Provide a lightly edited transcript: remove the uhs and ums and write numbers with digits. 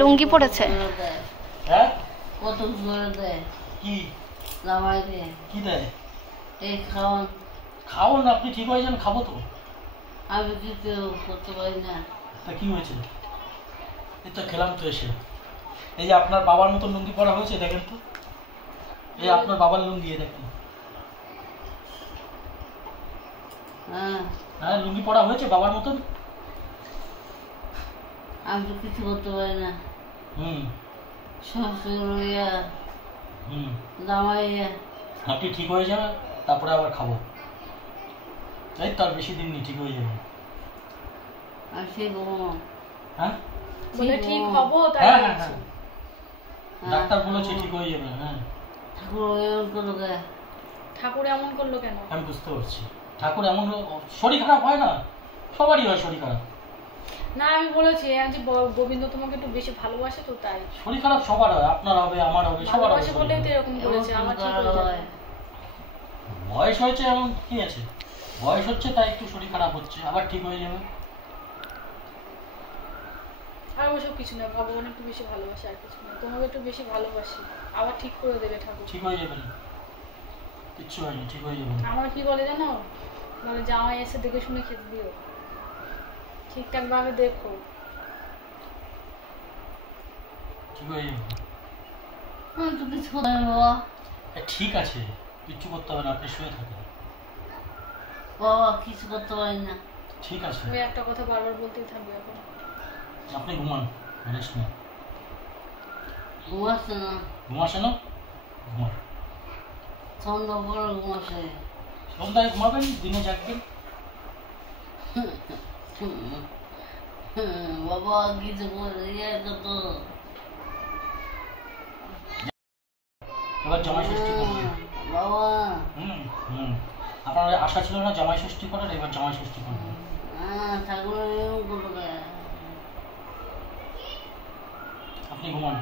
লুঙ্গি পরেছে। হ্যাঁ কত করে দেয় কি জামাই দিয়ে কি দেয়? এই খাওয়ান খাও না, আপনি ঠিক হয়ে যান, খাবো তো। আমি কিছু করতে পারি না। তা কি হয়েছে? এই তো খেলাম তো এসে। এই যে আপনার বাবার মতো লুঙ্গি পরা হয়েছে, দেখেন তো। এই আপনার বাবার লুঙ্গি, দেখুন। হ্যাঁ হ্যাঁ, লুঙ্গি পরা হয়েছে বাবার মতন। আমি তো কিছু করতে পারি না। হুম শ্বশুর হইয়া হুম জামাই হইয়া আপনি ঠিক হয়ে যাবে, তারপরে আবার খাবো। এই তো আর বেশি দিন নেই, ঠিক হয়ে যাবে। আর সেই বউ হ্যাঁ বলে ঠিক হবো তাই হ্যাঁ হ্যাঁ বলছি। হ্যাঁ, ডাক্তার বলেছে ঠিক হয়ে যাবে। হ্যাঁ, ঠাকুর এমন করলো কে? ঠাকুর এমন করলো কেন? আমি বুঝতে পারছি। ঠাকুর এমন শরীর খারাপ হয় না, সবারই হয় শরীর খারাপ। না আমি বলেছি আজ গোবিন্দ তোমাকে একটু বেশি ভালোবাসে তো তাই। শরীর খারাপ সবার হয়, আপনার হবে, আমার হবে, সবার হবে। ভালোবাসে বলেই তো এরকম করেছে, আমার ঠিক হয়ে যাবে। বয়স হয়েছে এমন কি আছে, বয়স হচ্ছে তাই একটু শরীর খারাপ হচ্ছে, আবার ঠিক হয়ে যাবে। আর ওসব কিছু না, ভগবান একটু বেশি ভালোবাসে, আর কিছু না। তোমাকে একটু বেশি ভালোবাসি, আবার ঠিক করে দেবে ঠাকুর। ঠিক হয়ে যাবে, কিচ্ছু হয়নি, ঠিক হয়ে যাবে। আমার কি বলে জানো, বলে জামাই এসে দেখে শুনে খেতে দিও, ঠিকঠাক ভাবে দেখো। ঠিক হয়ে যাবে। আমি তো কিছু করতে পারি না বাবা। ঠিক আছে, কিচ্ছু করতে হবে না, আপনি শুয়ে থাকেন। বাবা কিছু করতে পারি না। ঠিক আছে, ওই একটা কথা বারবার বলতেই থাকবে এখন। আপনি ঘুমান, রেস্ট নিন। ঘুমাচ্ছে না, ঘুমাসে না, ঘুমান। সন্ধ্যা পরে ঘুমাচ্ছে। সন্ধ্যায় ঘুমাবেন, দিনে জাগবেন। বাবা কিছু করে ইয়ে তো এবার জামাই ষষ্ঠী করবেন। বাবা হুম হুম আপনার আশা ছিল না জামাই ষষ্ঠী করার, এবার জামাই ষষ্ঠী করবেন। ঠাকুর এরকম করলো কে? আপনি ঘুমান।